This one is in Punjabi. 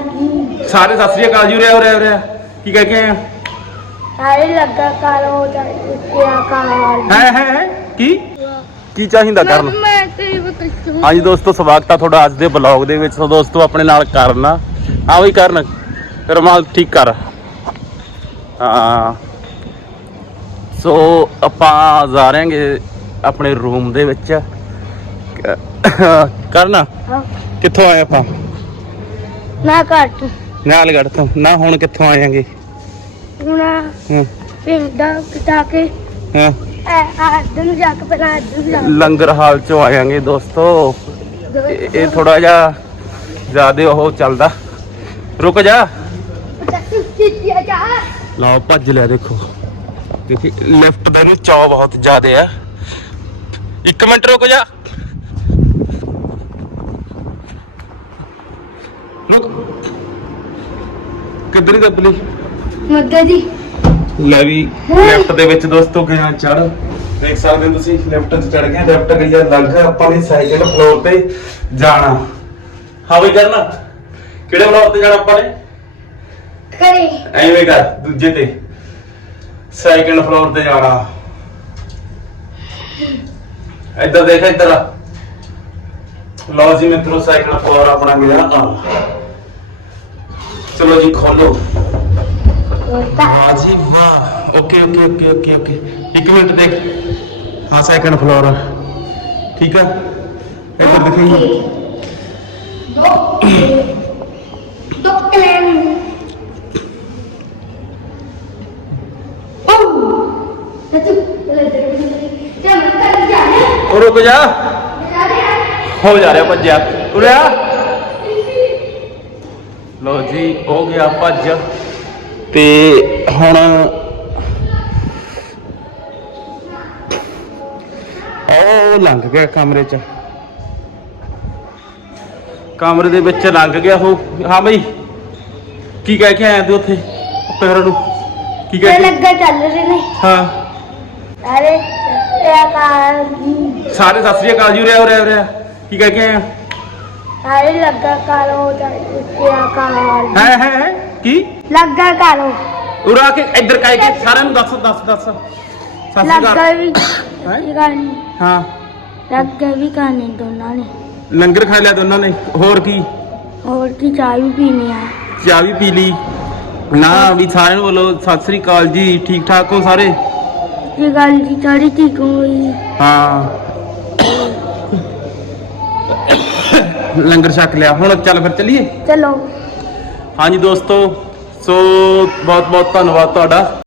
ਜੀ। ਸਾਰੇ ਸਤਿ ਸ੍ਰੀ ਅਕਾਲ ਜੀ ਉਰੇ ਉਰੇ ਉਰੇ ਕੀ ਕਹਿ ਕੇ ਆਏ ਸਾਰੇ ਲੱਗਾ ਕਾਰ ਹੋ ਜਾਏ ਕਾਰ ਹੈ ਹੈ ਹੈ ਕੀ? ਕੀ ਚਾਹੀਦਾ ਕਰਨ? ਮੈਂ ਤੇਰੀ ਬਕਰੀ ਹਾਂਜੀ ਦੋਸਤੋ ਸਵਾਗਤ ਆ ਤੁਹਾਡਾ ਅੱਜ ਦੇ ਬਲੌਗ ਦੇ ਵਿੱਚ। ਸੋ ਦੋਸਤੋ ਆਪਣੇ ਨਾਲ ਕਰਨਾ ਆ। ਵੀ ਕਰਨ। ਰਮਾਲ ਠੀਕ ਕਰ। ਹਾਂ। ਸੋ ਆਪਾਂ ਜਾ ਰਹੇ ਹਾਂਗੇ ਆਪਣੇ ਰੂਮ ਦੇ ਵਿੱਚ। ਕਰਨਾ? ਕਿੱਥੋਂ ਆਏ ਆਪਾਂ? ਨਾ ਕੱਟ ਨਾਲਗੜ੍ਹ ਤੋਂ। ਨਾ ਹੁਣ ਕਿੱਥੋਂ ਆਏ ਹਾਂਗੇ? ਹੁਣ ਹਾਂ। ਪਿੰਡਾ ਕਿਤਾ ਕੇ। ਹਾਂ। ਨੂੰ ਜਾ ਕੇ ਪਹਿਲਾਂ ਜਾ ਲੰਗਰ ਹਾਲ ਚੋਂ ਆਇਆਂਗੇ ਦੋਸਤੋ। ਇਹ ਇਹ ਥੋੜਾ ਜਿਹਾ ਜ਼ਿਆਦੇ ਉਹ ਚੱਲਦਾ। ਰੁਕ ਜਾ। ਲਓ ਭੱਜ ਲਿਆ ਦੇਖੋ। ਦੇਖੀ ਲਿਫਟ ਦੇ ਨੂੰ ਚੌ ਬਹੁਤ ਜ਼ਿਆਦੇ ਆ। ਇੱਕ ਮਿੰਟ ਰੁਕ ਜਾ। ਰੁਕ ਕਿੱਧਰ ਹੀ ਮੱਗਾ ਜੀ ਲੈ ਵੀ ਲਿਫਟ ਦੇ ਵਿੱਚ ਦੋਸਤੋ ਗਿਆ ਚੜ। ਦੇਖ ਸਕਦੇ ਹੋ ਤੁਸੀਂ ਲਿਫਟ 'ਚ ਚੜ ਗਏ ਲਿਫਟ ਗਈ ਆ ਲੰਘ ਆਪਾਂ ਨੇ ਸੈਕਿੰਡ ਫਲੋਰ ਤੇ ਜਾਣਾ। ਹਾਂ ਵੀ ਕਰਨਾ ਕਿਹੜੇ ਫਲੋਰ ਤੇ ਜਾਣਾ ਆਪਾਂ ਨੇ? ਕਰੇ ਐਵੇਂ ਕਰ ਦੂਜੇ ਤੇ। ਸੈਕਿੰਡ ਫਲੋਰ ਤੇ ਜਾਣਾ। ਇੱਧਰ ਦੇਖ ਇੱਧਰ ਆ। ਲਓ ਜੀ ਮਿੱਤਰੋ ਸੈਕਿੰਡ ਫਲੋਰ ਆਪਣਾ ਗਿਆ ਆ ਚਲੋ ਜੀ ਖੋਲੋ ਵਾਹ ਜੀ ਵਾਹ। Okay okay okay okay okay. ਇੱਕ ਮਿੰਟ ਦੇਖ। ਹਾਂ ਸੈਕਿੰਡ ਫਲੋਰ। ਆ ਠੀਕ ਆ? ਇੱਧਰ ਦਿਖਾਈ। ਦੋ ਕਲੇਮ ਓ ਤੂੰ ਲੈ ਦੇ ਮੈਂ ਕਰ ਜਾ ਉਹ ਰੁਕ ਜਾ। ਹੋ ਜਾ ਰਿਹਾ ਭੱਜਿਆ। ਉਰਿਆ ਲੋ ਜੀ ਹੋ ਗਿਆ ਭੱਜ। ਤੇ ਹੁਣ ਉਹ ਲੰਘ ਗਿਆ ਕਮਰੇ ਚ। ਕਮਰੇ ਦੇ ਵਿੱਚ ਲੰਘ ਗਿਆ ਉਹ। ਹਾਂ ਬਈ ਕੀ ਕਹਿ ਕੇ ਆਇਆ ਤੂੰ ਉੱਥੇ ਪੈਰਾਂ ਨੂੰ? ਕੀ ਕਹਿ ਕੇ? ਲੱਗਾ ਚੱਲ ਰਹੇ ਨੇ। ਹਾਂ। ਅਰੇ ਸਾਰੇ ਸਤਿ ਸ੍ਰੀ ਅਕਾਲ ਜੀ ਉਰੇ ਉਰੇ ਉਰੇ ਕੀ ਕਹਿ ਕੇ ਆਇਆ ਸਾਰੇ ਲੱਗਾ ਜਾਏ ਇਹ ਕਾਰ ਹੈ ਹੈ ਹੈ ਕੀ? ਲੱਗਾ ਹੋ ਉਰਾ ਕੇ ਇੱਧਰ ਕਾਇ ਕੇ ਸਾਰਿਆਂ ਨੂੰ ਦੱਸ ਦੱਸ ਦੱਸ। ਸਤਿ ਸ਼੍ਰੀ ਲੱਗਾ ਅਕਾਲ। ਵੀ ਹੈਂ? ਇਹ ਗਾਣੀ ਹਾਂ। ਲੱਗਾ ਵੀ ਕਾਨੇ ਦੋਨਾਂ ਨੇ। ਲੰਗਰ ਖਾ ਲਿਆ ਦੋਨਾਂ ਨੇ। ਹੋਰ ਕੀ? ਹੋਰ ਕੀ ਚਾਹ ਵੀ ਪੀਣੀ ਆ। ਚਾਹ ਵੀ ਪੀ ਲਈ। ਨਾ ਵੀ ਸਾਰਿਆਂ ਨੂੰ ਬੋਲੋ ਸਤਿ ਸ੍ਰੀ ਅਕਾਲ ਜੀ। ਠੀਕ ਠਾਕ ਹੋ ਸਾਰੇ? ਇਹ ਗੱਲ ਜੀ ਚਾੜੀ ਠੀਕ ਹੋਈ। ਹਾਂ। ਲੰਗਰ ਛਕ ਲਿਆ। ਹੁਣ ਚੱਲ ਫਿਰ ਚੱਲੀਏ? ਚਲੋ। ਹਾਂਜੀ ਦੋਸਤੋ ਸੋ ਬਹੁਤ ਬਹੁਤ ਧੰਨਵਾਦ ਤੁਹਾਡਾ।